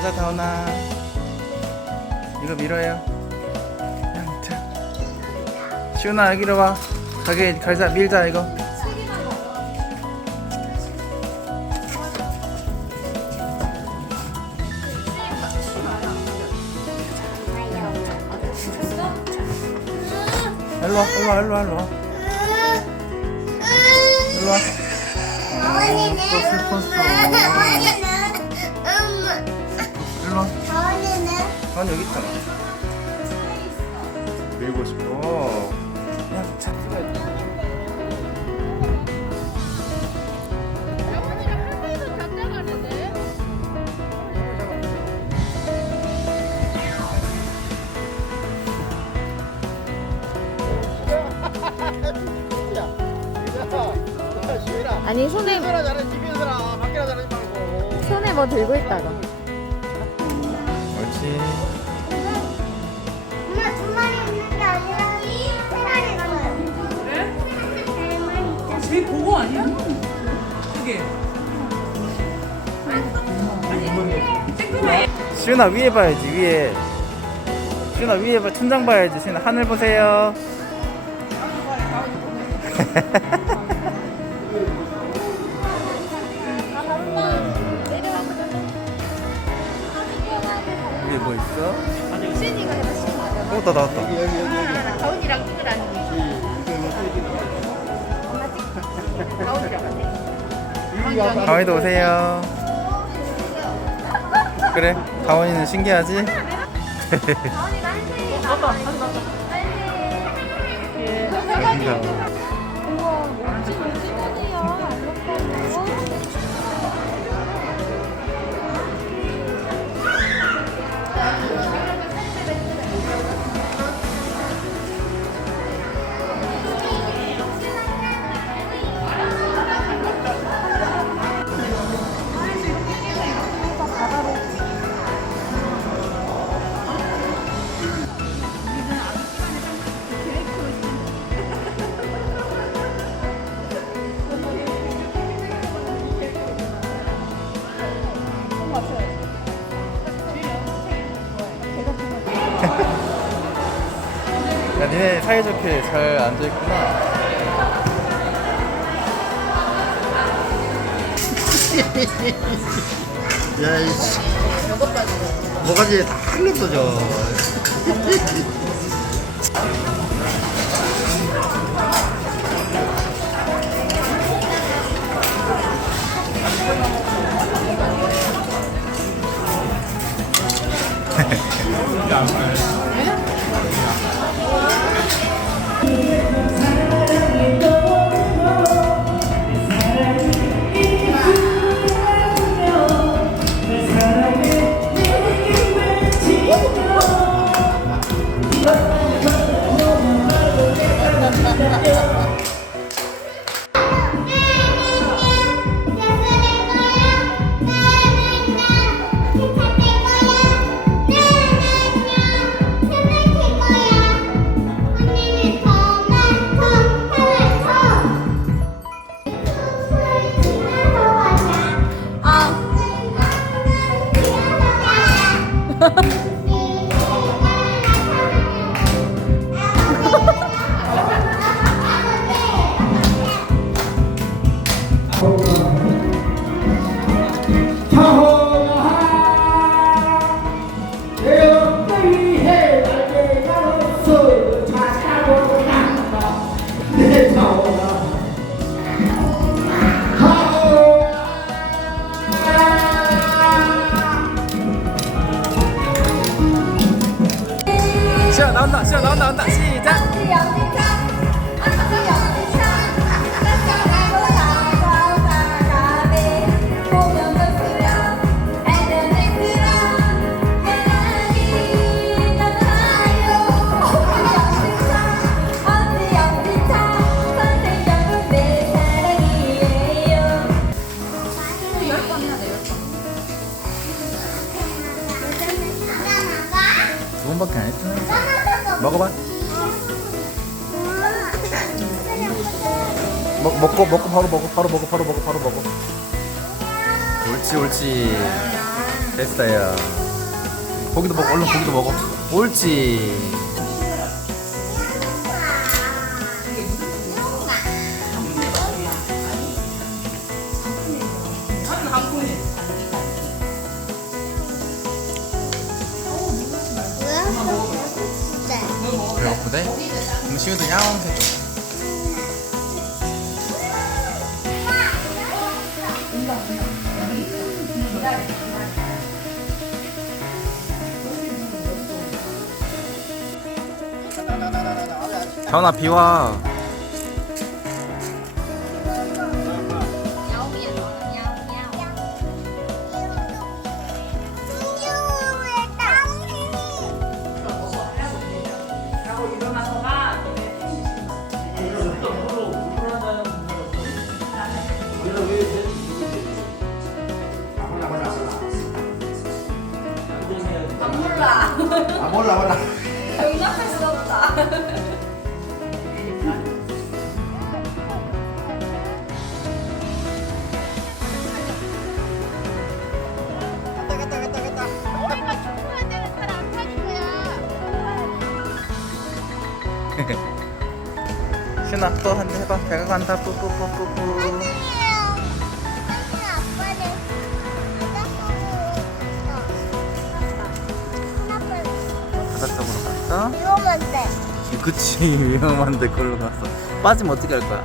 가자 다운아. 이거 밀어요. 시훈아 여기로 와. 가게 갈자 밀자 이거. 일로 와 일로 와 일로 와 일로 와. 일로 와. 또 슬펐어 일로 아니 여기 있잖아 밀고 싶어 아니 손에 잘해 집에서라 밖에나 잘하지 말고 손에 뭐 들고 있다가 보고 아니야? 그게. 시훈아 위에 봐야지 위에. 시훈아 위에 봐 천장 봐야지. 시훈아 하늘 보세요. 위에 뭐 있어? 신이가 해봤어. 어, 나 나왔다. 가훈이랑 찍으라는 엄마 찍 가원이도 오세요. 그래, 가원이는 신기하지? 가훈이가 한승이가 신기하다. 우와 멋진 오징어이야 야, 니네 사이좋게 잘 앉아있구나. 야 이씨 뭐가지 다 흘렀어져 먹, 먹고 먹고 바로 먹어 바로 먹어 바로 먹어 바로 먹어. 옳지 옳지. 됐어요. 고기도 먹어 얼른 고기도 먹어. 옳지. 배고프대? 그럼 시우도 야옹 해줘 전화 비와. 아 몰라. 몰라 갔다 갔다 갔다 갔다 우리가 축구할 때는 잘안 타는 거야. 신아 또 한 대 해봐 배가 간다 뿌뿌뿌뿌뿌 바닷속으로 갔어? 이거만 돼. 그치 위험한데 그걸로 갔어 빠지면 어떻게 할 거야?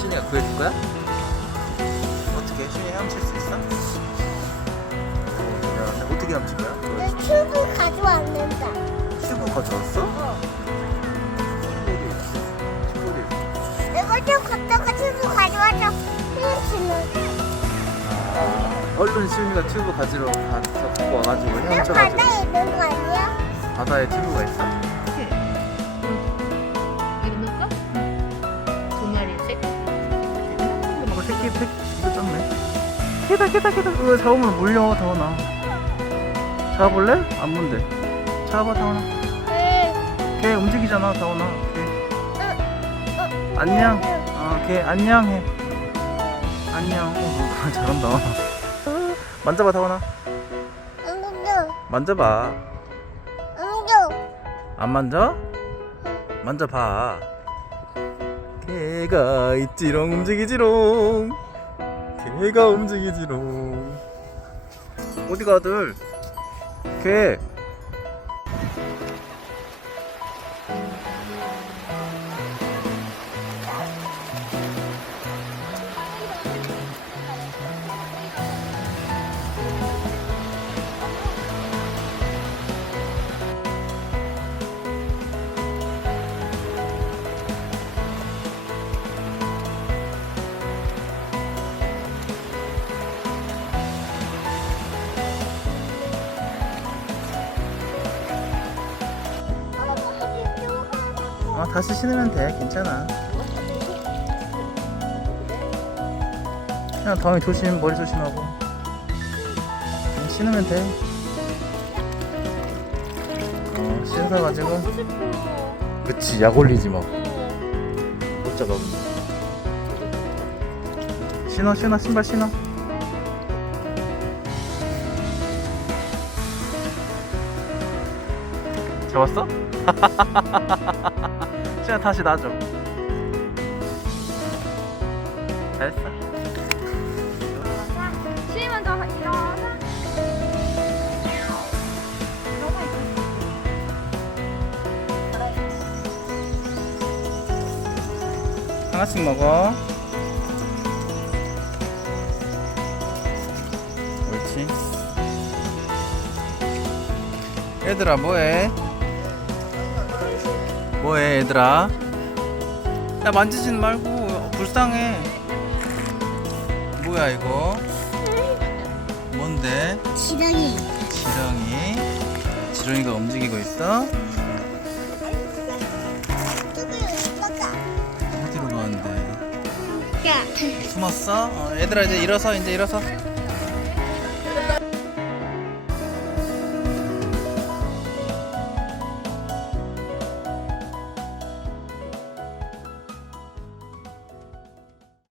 신이가 구해줄 거야? 어떻게 신이 헤엄칠 수 있어? 오, 야, 어떻게 헤엄칠 거야? 내 튜브 가져왔는다. 튜브 가져왔어? 내가 좀 갔다가 튜브 가져와서 헤엄치는. 얼른 시윤이가 튜브 가지러 가서 갖고 와가지고 내 헤엄쳐가지고 바다에 있는 거 아니야? 바다에 튜브가 있어? 새끼 이거 쪘네. 개다 개다 개다. 그거 잡으면 물려 다원아. 잡아볼래? 안 문대. 잡아 다원아. 응. 걔 움직이잖아 다원아. 걔. 어, 안녕. 어걔 안녕 해. 안녕. 어, 잘한다. 만져봐 다원아. 만져봐. 안 만져? 만져봐 개가 있지롱 움직이지롱. 개가 움직이지롱. 어디 가들? 개 어, 다시 신으면 돼. 괜찮아. 그냥 다음에 조심 머리 조심하고. 그냥 신으면 돼. 어, 신어가지고. 그치 약 올리지 마 못 잡아. 신어 신어 신발 신어. 잡았어? 시간 다시 놔줘 잘했어. 시만 더 일어나. 하나씩 먹어. 옳지. 얘들아 뭐해 뭐해 얘들아 야 만지진 말고 불쌍해 뭐야 이거 뭔데 지렁이. 지렁이 지렁이가 움직이고 있어. 어디로 가는데 야. 숨었어? 어, 얘들아 이제 일어서 이제 일어서